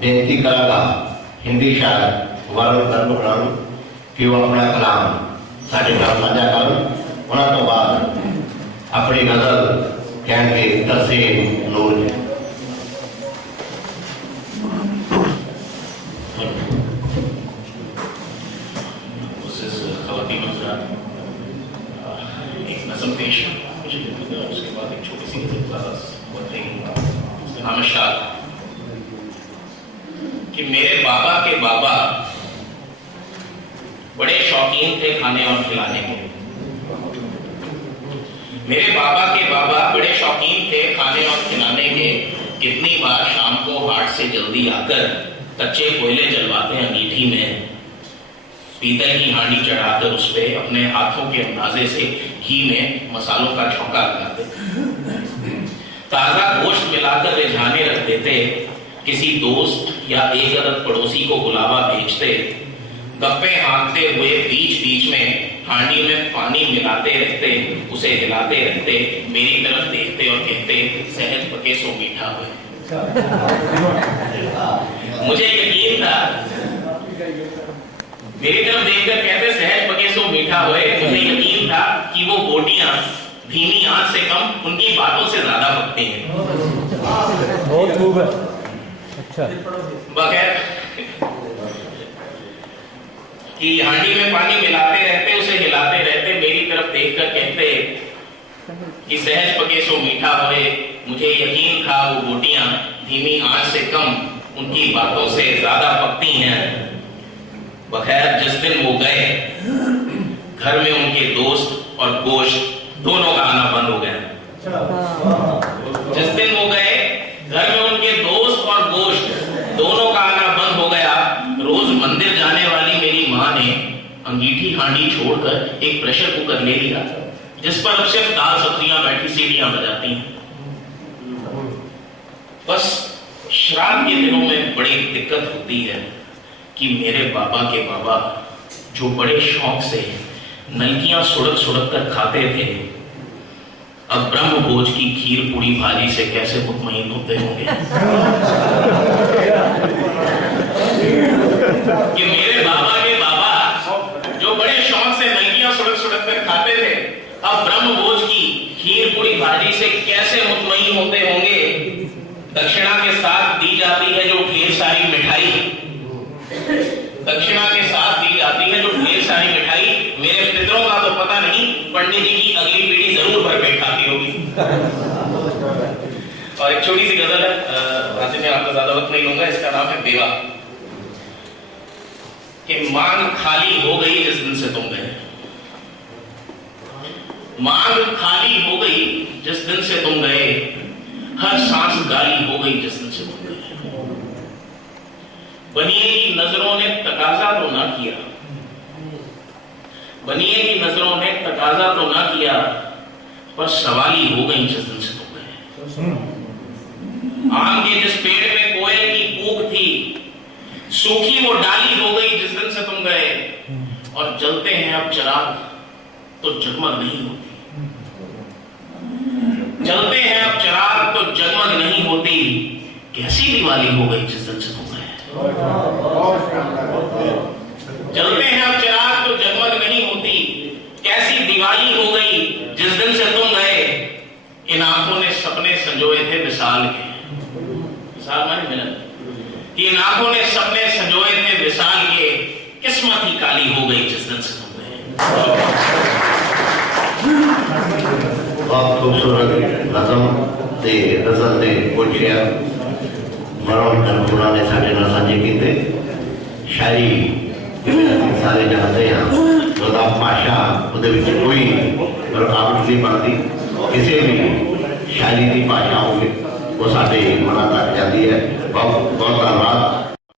बेनती करांगा हिंदी शायर वरुण धर्मपुरा कि वो अपना कलाम साढ़े नाल साझा कर। उन्होंने तो बाद अपनी गजल कह के तरसीम नूर जी। उसके बाद एक छोटी सी नमस्कार कि मेरे बाबा के बाबा बड़े शौकीन थे खाने और खिलाने के। मेरे बाबा के बाबा बड़े शौकीन थे खाने और खिलाने के। कितनी बार शाम को हाट से जल्दी आकर कच्चे कोयले जलवाते अंगीठी में, पीतल की हांडी चढ़ाकर उस पे अपने हाथों के अंदाजे से घी में मसालों का छौंका लगाते, ताजा गोश्त मिलाकर रिझाने रख देते, किसी दोस्त या एक अदद पड़ोसी को बुलावा भेजते, गप्पे हाँकते हुए बीच बीच में हांडी में पानी मिलाते रहते, उसे हिलाते रहते, मेरी तरफ देखते और कहते सहज पके सो मीठा हुए। मुझे यकीन था, मेरी तरफ देखकर कहते सहज पके सो मीठा हुए, मुझे यकीन था कि वो बोटियां धीमी आंच से कम उनकी बातों से ज्यादा पकती हैं। बहुत खूब है। अच्छा, बगैर कि हांडी में पानी मिलाते रहते, उसे हिलाते रहते, मेरी तरफ देखकर कहते कि सहज पके सो मीठा होए। मुझे यकीन था वो बोटियां धीमी आंच से कम उनकी बातों से ज्यादा पकती हैं। बखैर जिस दिन वो गए, घर में उनके दोस्त और गोश्त दोनों का आना बंद हो गया। जिस दिन वो गए, घर में उनके दोस्त और गोश्त दोनों का आना बंद हो गया। रोज मंदिर जाने वाली मेरी माँ ने अंगीठी हांडी छोड़कर एक प्रेशर कुकर ले लिया, जिस पर अब सिर्फ दाल सब्जियां बैठी सीटियां बजाती हैं। बस श्राद्ध के दिनों में बड़ी दिक्कत होती है कि मेरे बाबा के बाबा जो बड़े शौक से नलकियां सुड़क सुड़क कर खाते थे, अब ब्रह्म भोज की खीर पूरी भाजी से कैसे मुतमईन होते होंगे कि मेरे बाबा के बाबा जो बड़े शौक से नलकियां सुड़क सुड़क कर खाते थे, अब ब्रह्म भोज की खीर पूरी भाजी से कैसे मुतमईन होते होंगे। दक्षिणा के साथ दी जाती है जो ढेर सारी मिठाई, दक्षिणा के साथ दी जाती है जो ढेर सारी मिठाई, मेरे पितरों का तो पता नहीं, पंडित जी की अगली पीढ़ी जरूर भरपेट खाती होगी। और एक छोटी सी गजल है, वैसे मैं आपका ज्यादा वक्त नहीं लूंगा, इसका नाम है बेवा। कि मांग खाली हो गई जिस दिन से तुम गए, मांग खाली हो गई जिस दिन से तुम गए, हर सांस गाली हो गई जिस दिन से तुम गए। बनिए की नजरों ने तकाजा तो ना किया, बनिए की नजरों ने तकाजा तो ना किया, पर सवाली हो गई जिस दिन से तुम गए। आम के जिस पेड़ में कोयल की कूक थी, सूखी वो डाली हो गई जिस दिन से तुम गए। और जलते हैं अब चिराग तो जगमग नहीं होती, जलते हैं अब चिराग तो जगमग नहीं होती, कैसी दिवाली हो गई जिस दिन से तुम गए। जलते हैं अब चिराग तो जगमग नहीं होती, कैसी दिवाली हो गई जिस दिन से तुम गए। इन आंखों ने सपने संजोए थे विशाल के, विशाल माने मिलन, कि इन आंखों ने सपने संजोए थे विशाल के, किस्मत ही काली हो गई जिस दिन से तुम गए। बहुत खूबसूरत नज़म ते गजल ते कुछ शेर वरुण धर्मपुरा ने साढ़े नाल साझे कीते। शायरी सारे जानते हैं, ਉਹਦਾ भाषा ਉਹਦੇ ਵਿੱਚ कोई रुकावट नहीं बनती, किसी भी शायरी की भाषा होगी वो साढ़े मना तक जाती है। बहुत बहुत धन्यवाद।